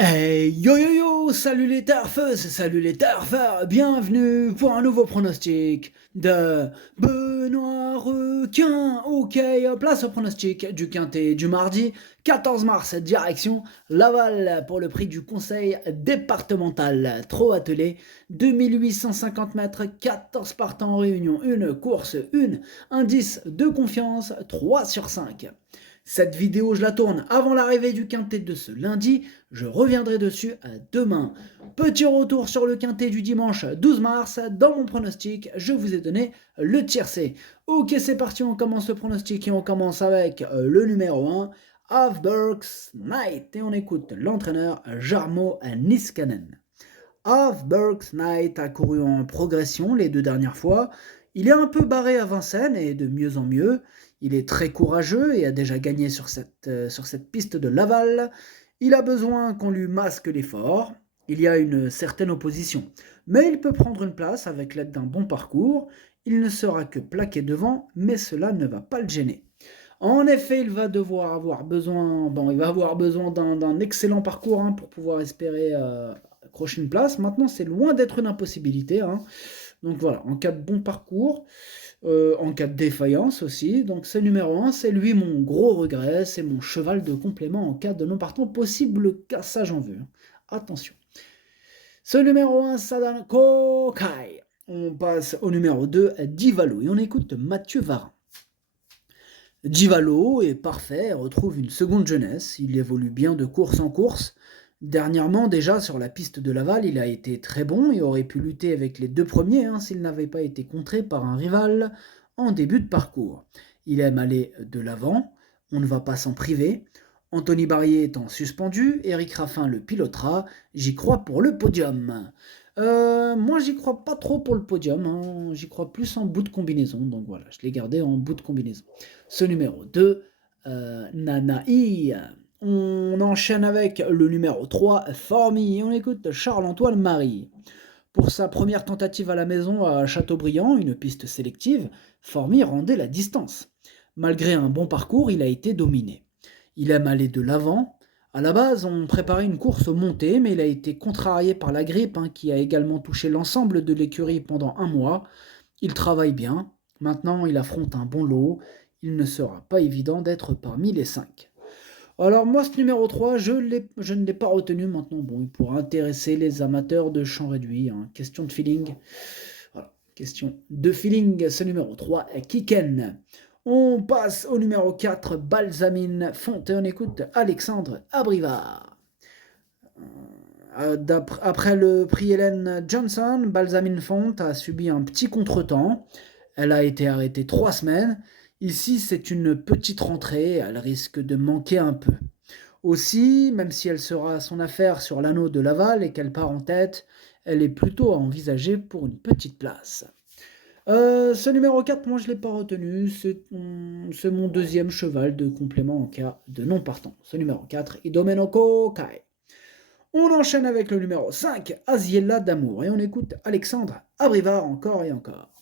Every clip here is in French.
Hey yo yo yo, salut les turfeurs, bienvenue pour un nouveau pronostic de Benoît Requin. Ok, place au pronostic du quintet du mardi 14 mars, direction Laval pour le prix du conseil départemental. Trop attelé, 2850 mètres, 14 partants en réunion, une course, une indice de confiance, 3 sur 5. Cette vidéo, je la tourne avant l'arrivée du quintet de ce lundi. Je reviendrai dessus demain. Petit retour sur le quintet du dimanche 12 mars. Dans mon pronostic, je vous ai donné le tiercé. Ok, c'est parti, on commence le pronostic et on commence avec le numéro 1, Hafberg's Night. Et on écoute l'entraîneur Jarmo Niskanen. Hafberg's Night a couru en progression les deux dernières fois. Il est un peu barré à Vincennes et de mieux en mieux. Il est très courageux et a déjà gagné sur cette piste de Laval. Il a besoin qu'on lui masque l'effort. Il y a une certaine opposition. Mais il peut prendre une place avec l'aide d'un bon parcours. Il ne sera que plaqué devant, mais cela ne va pas le gêner. En effet, il va avoir besoin d'un excellent parcours pour pouvoir espérer accrocher une place. Maintenant, c'est loin d'être une impossibilité. Donc voilà, en cas de bon parcours, en cas de défaillance aussi. Donc c'est numéro 1, c'est lui mon gros regret, c'est mon cheval de complément en cas de non partant, possible cassage en vue. Attention. Ce numéro 1, Sadan Kokai. On passe au numéro 2, Divalo, et on écoute Mathieu Varin. Divalo est parfait, retrouve une seconde jeunesse, il évolue bien de course en course. Dernièrement, déjà sur la piste de Laval, il a été très bon et aurait pu lutter avec les deux premiers s'il n'avait pas été contré par un rival en début de parcours. Il aime aller de l'avant, on ne va pas s'en priver. Anthony Barrier étant suspendu, Eric Raffin le pilotera, j'y crois pour le podium. Moi, j'y crois pas trop pour le podium, j'y crois plus en bout de combinaison, donc voilà, je l'ai gardé en bout de combinaison. Ce numéro 2, Nanaï. On enchaîne avec le numéro 3, Formy, et on écoute Charles-Antoine Marie. Pour sa première tentative à la maison à Châteaubriand, une piste sélective, Formy rendait la distance. Malgré un bon parcours, il a été dominé. Il aime aller de l'avant. À la base, on préparait une course aux montées, mais il a été contrarié par la grippe qui a également touché l'ensemble de l'écurie pendant un mois. Il travaille bien. Maintenant, il affronte un bon lot. Il ne sera pas évident d'être parmi les 5. Alors moi, ce numéro 3, je ne l'ai pas retenu maintenant. Bon, il pourra intéresser les amateurs de champ réduit. Question de feeling. Voilà, question de feeling, ce numéro 3, Kiken. On passe au numéro 4, Balsamine Fonte, et on écoute Alexandre Abrivard. Après le prix Hélène Johnson, Balsamine Fonte a subi un petit contretemps. Elle a été arrêtée 3 semaines. Ici, c'est une petite rentrée, elle risque de manquer un peu. Aussi, même si elle sera à son affaire sur l'anneau de Laval et qu'elle part en tête, elle est plutôt à envisager pour une petite place. Ce numéro 4, moi je ne l'ai pas retenu, c'est mon deuxième cheval de complément en cas de non partant. Ce numéro 4, Idomenoco Kai. On enchaîne avec le numéro 5, Aziella d'amour, et on écoute Alexandre Abrivard encore et encore.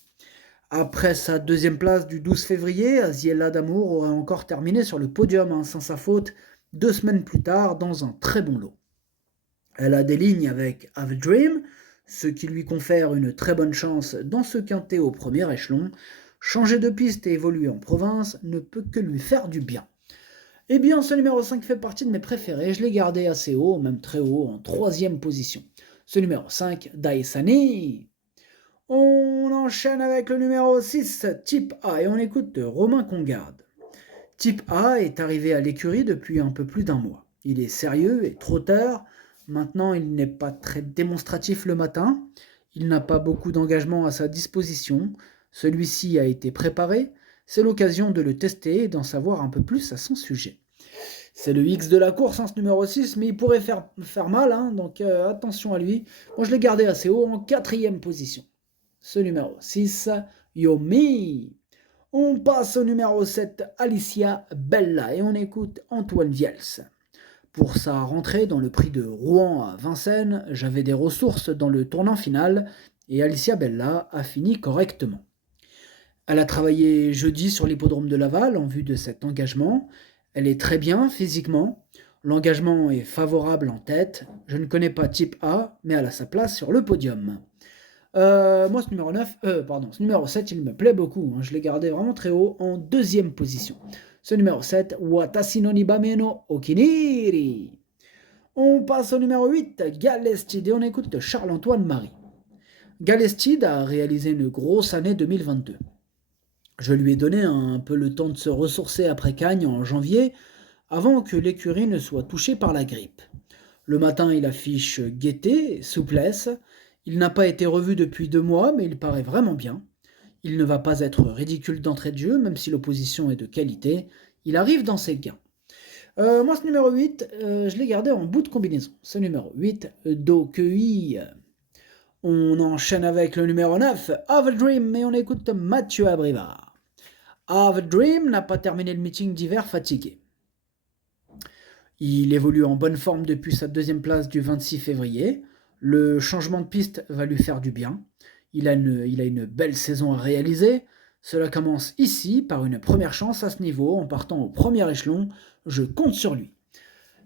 Après sa deuxième place du 12 février, Aziella d'amour aurait encore terminé sur le podium sans sa faute 2 semaines plus tard dans un très bon lot. Elle a des lignes avec Have a Dream, ce qui lui confère une très bonne chance dans ce quintet au premier échelon. Changer de piste et évoluer en province ne peut que lui faire du bien. Eh bien, ce numéro 5 fait partie de mes préférés, je l'ai gardé assez haut, même très haut, en 3e position. Ce numéro 5, Daisani. On enchaîne avec le numéro 6, Type A, et on écoute Romain Congarde. Type A est arrivé à l'écurie depuis un peu plus d'un mois. Il est sérieux et trotteur. Maintenant, il n'est pas très démonstratif le matin. Il n'a pas beaucoup d'engagement à sa disposition. Celui-ci a été préparé. C'est l'occasion de le tester et d'en savoir un peu plus à son sujet. C'est le X de la course, ce numéro 6, mais il pourrait faire mal, donc attention à lui. Moi, je l'ai gardé assez haut en 4e position. Ce numéro 6, Yomi. On passe au numéro 7, Alicia Bella, et on écoute Antoine Viels. Pour sa rentrée dans le prix de Rouen à Vincennes, j'avais des ressources dans le tournant final, et Alicia Bella a fini correctement. Elle a travaillé jeudi sur l'hippodrome de Laval en vue de cet engagement. Elle est très bien physiquement. L'engagement est favorable en tête. Je ne connais pas Type A, mais elle a sa place sur le podium. Moi, ce numéro 7, il me plaît beaucoup. Je l'ai gardé vraiment très haut en deuxième position. Ce numéro 7, Watashi no Nibame no Okiniri. On passe au numéro 8, Galestide, et on écoute Charles-Antoine Marie. Galestide a réalisé une grosse année 2022. Je lui ai donné un peu le temps de se ressourcer après Cagnes en janvier, avant que l'écurie ne soit touchée par la grippe. Le matin, il affiche gaieté, souplesse. Il n'a pas été revu depuis 2 mois, mais il paraît vraiment bien. Il ne va pas être ridicule d'entrée de jeu, même si l'opposition est de qualité. Il arrive dans ses gains. Moi, ce numéro 8, je l'ai gardé en bout de combinaison. Ce numéro 8, Dokei. On enchaîne avec le numéro 9, Have a Dream, et on écoute Mathieu Abrivard. Have a Dream n'a pas terminé le meeting d'hiver fatigué. Il évolue en bonne forme depuis sa deuxième place du 26 février. Le changement de piste va lui faire du bien. Il a une belle saison à réaliser. Cela commence ici par une première chance à ce niveau en partant au premier échelon. Je compte sur lui.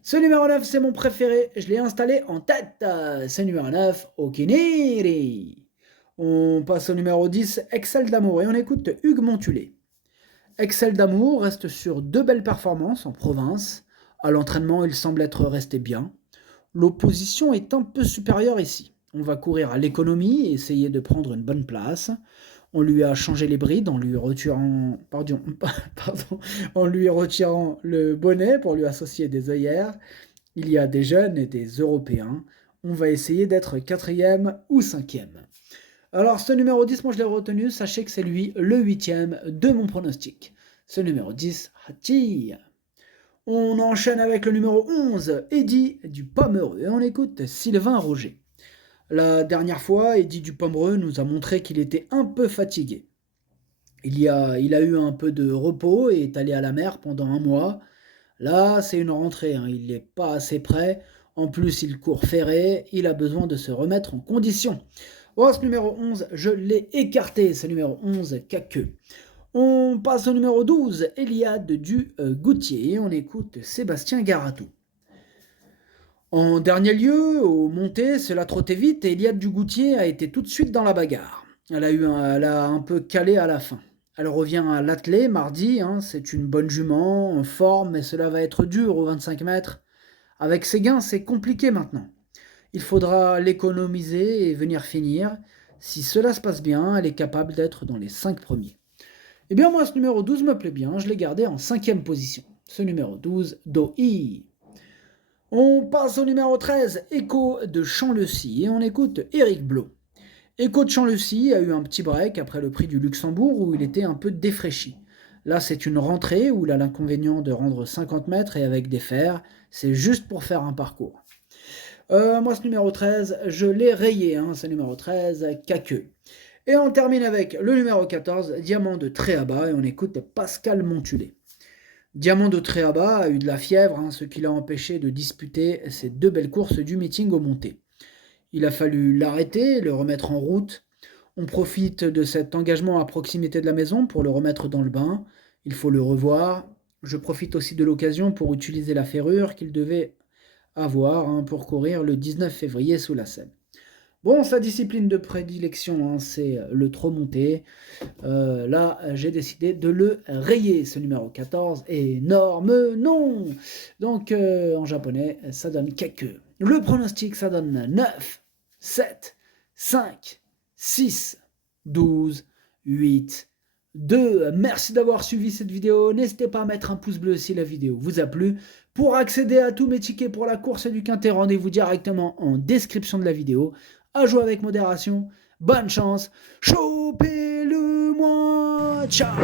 Ce numéro 9, c'est mon préféré. Je l'ai installé en tête. Ce numéro 9, Okiniri. On passe au numéro 10, Excel d'amour, et on écoute Hugues Montulé. Excel d'amour reste sur 2 belles performances en province. À l'entraînement, il semble être resté bien. L'opposition est un peu supérieure ici. On va courir à l'économie et essayer de prendre une bonne place. On lui a changé les brides en lui retirant, en lui retirant le bonnet pour lui associer des œillères. Il y a des jeunes et des Européens. On va essayer d'être 4e ou 5e. Alors ce numéro 10, moi je l'ai retenu. Sachez que c'est lui le 8e de mon pronostic. Ce numéro 10, Hachi. On enchaîne avec le numéro 11, Eddy du Pomereux, et on écoute Sylvain Roger. La dernière fois, Eddy du Pomereux nous a montré qu'il était un peu fatigué. Il a eu un peu de repos et est allé à la mer pendant 1 mois. Là, c'est une rentrée, il n'est pas assez prêt. En plus, il court ferré, il a besoin de se remettre en condition. Oh, ce numéro 11, je l'ai écarté, ce numéro 11, Caqueux. On passe au numéro 12, Eliade du Goutier, et on écoute Sébastien Garatou. En dernier lieu, au montées, cela trottait vite et Eliade du Goutier a été tout de suite dans la bagarre. Elle a un peu calé à la fin. Elle revient à l'attelé mardi, c'est une bonne jument, en forme, mais cela va être dur aux 25 mètres. Avec ses gains, c'est compliqué maintenant. Il faudra l'économiser et venir finir. Si cela se passe bien, elle est capable d'être dans les 5 premiers. Eh bien moi ce numéro 12 me plaît bien, je l'ai gardé en 5e position. Ce numéro 12, Doi. On passe au numéro 13, Echo de Champ-le-Cy, et on écoute Éric Blot. Echo de Champ-le-Cy a eu un petit break après le prix du Luxembourg où il était un peu défraîchi. Là c'est une rentrée où il a l'inconvénient de rendre 50 mètres et avec des fers, c'est juste pour faire un parcours. Moi ce numéro 13, je l'ai rayé, ce numéro 13, Caqueux. Et on termine avec le numéro 14, Diamant de Tréaba, et on écoute Pascal Montulé. Diamant de Tréaba a eu de la fièvre, ce qui l'a empêché de disputer ses 2 belles courses du meeting au montées. Il a fallu l'arrêter, le remettre en route. On profite de cet engagement à proximité de la maison pour le remettre dans le bain. Il faut le revoir. Je profite aussi de l'occasion pour utiliser la ferrure qu'il devait avoir pour courir le 19 février sous la Seine. Bon, sa discipline de prédilection, c'est le trot monté. Là, j'ai décidé de le rayer, ce numéro 14. Énorme non. Donc, en japonais, ça donne Caqueux. Le pronostic, ça donne 9, 7, 5, 6, 12, 8, 2. Merci d'avoir suivi cette vidéo. N'hésitez pas à mettre un pouce bleu si la vidéo vous a plu. Pour accéder à tous mes tickets pour la course du Quintet, rendez-vous directement en description de la vidéo. À jouer avec modération. Bonne chance. Chopez-le-moi. Ciao.